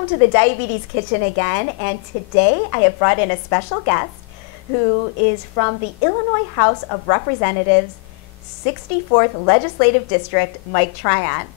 welcome to the Diabetes Kitchen again, and today I have brought in a special guest who is from the Illinois House of Representatives 64th Legislative District, Mike Tryon.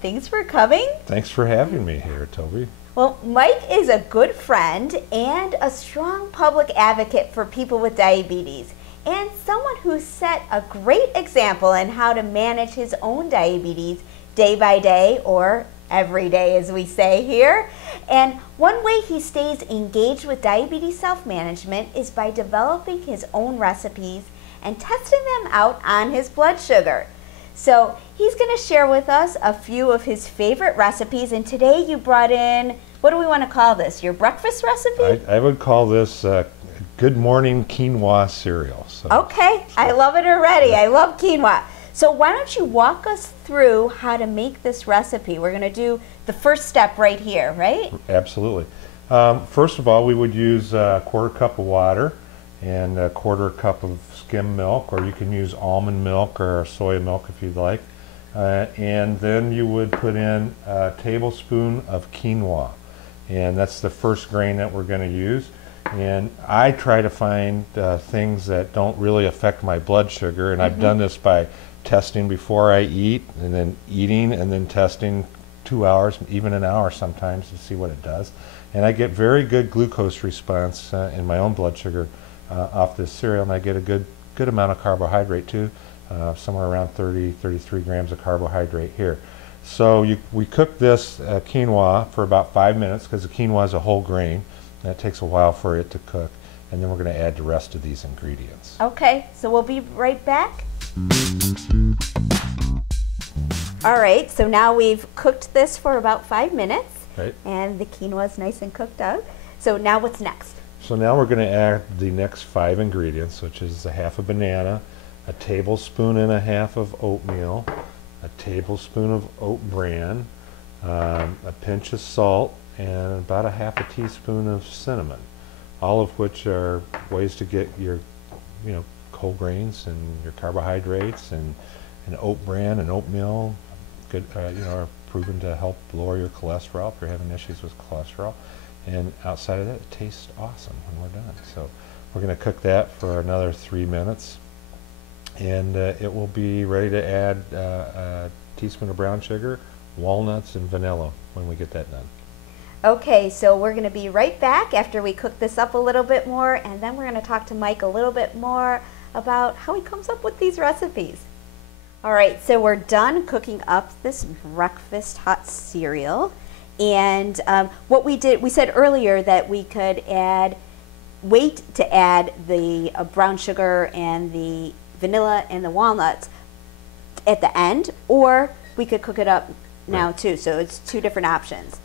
Thanks for coming. Thanks for having me here, Toby. Well, Mike is a good friend and a strong public advocate for people with diabetes, and someone who set a great example in how to manage his own diabetes day by day, or every day as we say here. And one way he stays engaged with diabetes self-management is by developing his own recipes and testing them out on his blood sugar. So he's going to share with us a few of his favorite recipes, and today you brought in, what do we want to call this, your breakfast recipe? I would call this Good Morning Quinoa cereal. So, okay, I love it already. I love quinoa. So why don't you walk us through how to make this recipe? We're going to do the first step right here, right? Absolutely. First of all, we would use a quarter cup of water and a quarter cup of skim milk, or you can use almond milk or soy milk if you'd like. And then you would put in a tablespoon of quinoa. And that's the first grain that we're going to use. And I try to find things that don't really affect my blood sugar, and I've done this by testing before I eat, and then eating, and then testing 2 hours, even an hour sometimes, to see what it does. And I get very good glucose response in my own blood sugar off this cereal, and I get a good amount of carbohydrate too, somewhere around 33 grams of carbohydrate here. So we cook this quinoa for about 5 minutes, because the quinoa is a whole grain, and it takes a while for it to cook, and then we're going to add the rest of these ingredients. Okay, so we'll be right back. All right, so now we've cooked this for about 5 minutes, right, and the quinoa is nice and cooked up. So now what's next? So now we're going to add the next 5 ingredients, which is a half a banana, a tablespoon and a half of oatmeal, a tablespoon of oat bran, a pinch of salt, and about a half a teaspoon of cinnamon, all of which are ways to get your, whole grains and your carbohydrates, and oat bran and oatmeal, good, are proven to help lower your cholesterol if you're having issues with cholesterol. And outside of that, it tastes awesome when we're done. So we're going to cook that for another 3 minutes, and it will be ready to add a teaspoon of brown sugar, walnuts, and vanilla when we get that done. Okay, so we're going to be right back after we cook this up a little bit more, and then we're going to talk to Mike a little bit more about how he comes up with these recipes. All right, so we're done cooking up this breakfast hot cereal, and what we did, we said earlier that we could wait to add the brown sugar and the vanilla and the walnuts at the end, or we could cook it up now too, so it's 2 different options.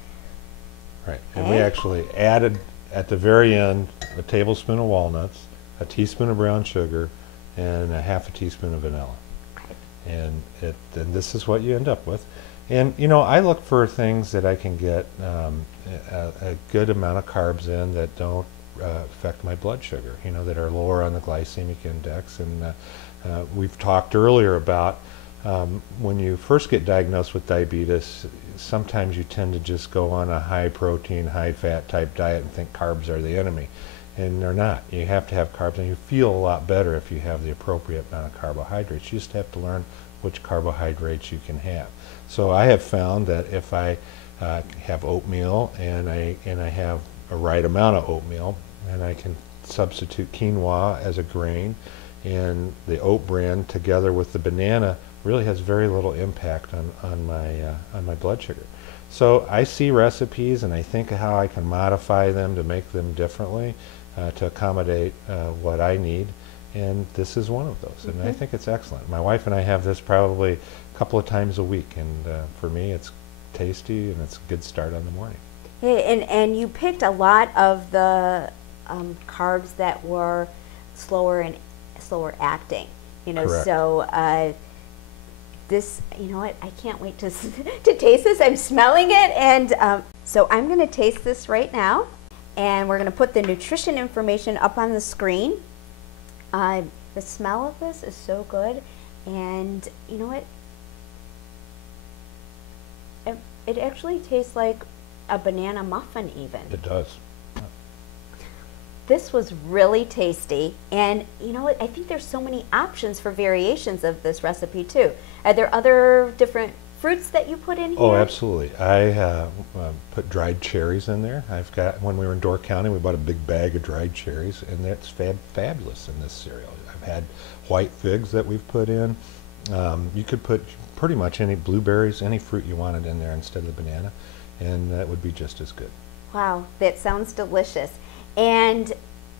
Right, and we actually added at the very end a tablespoon of walnuts, a teaspoon of brown sugar, and a half a teaspoon of vanilla. Okay. And this is what you end up with. And I look for things that I can get a good amount of carbs in that don't affect my blood sugar, that are lower on the glycemic index. And we've talked earlier about when you first get diagnosed with diabetes, sometimes you tend to just go on a high protein, high fat type diet and think carbs are the enemy. And they're not. You have to have carbs, and you feel a lot better if you have the appropriate amount of carbohydrates. You just have to learn which carbohydrates you can have. So I have found that if I have oatmeal and I have a right amount of oatmeal, and I can substitute quinoa as a grain, and the oat bran together with the banana really has very little impact on my blood sugar. So I see recipes and I think of how I can modify them to make them differently to accommodate what I need, and this is one of those. And I think it's excellent. My wife and I have this probably a couple of times a week, and for me it's tasty and it's a good start on the morning. Hey, and you picked a lot of the carbs that were slower acting, Correct. So this, what, I can't wait to taste this. I'm smelling it, and so I'm going to taste this right now, and we're going to put the nutrition information up on the screen. The smell of this is so good, and you know what? It actually tastes like a banana muffin even. It does. This was really tasty, and you know what? I think there's so many options for variations of this recipe too. Are there other different fruits that you put in here? Oh, absolutely. I put dried cherries in there. When we were in Door County, we bought a big bag of dried cherries, and that's fabulous in this cereal. I've had white figs that we've put in. You could put pretty much any blueberries, any fruit you wanted in there instead of the banana, and that would be just as good. Wow, that sounds delicious and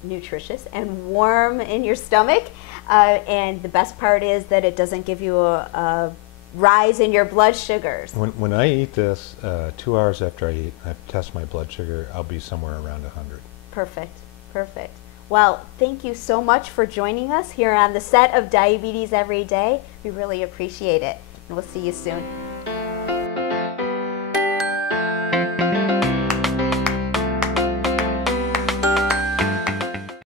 nutritious and warm in your stomach. And the best part is that it doesn't give you a rise in your blood sugars. When I eat this, 2 hours after I eat, I test my blood sugar, I'll be somewhere around 100. Perfect, perfect. Well, thank you so much for joining us here on the set of Diabetes Every Day. We really appreciate it, and we'll see you soon.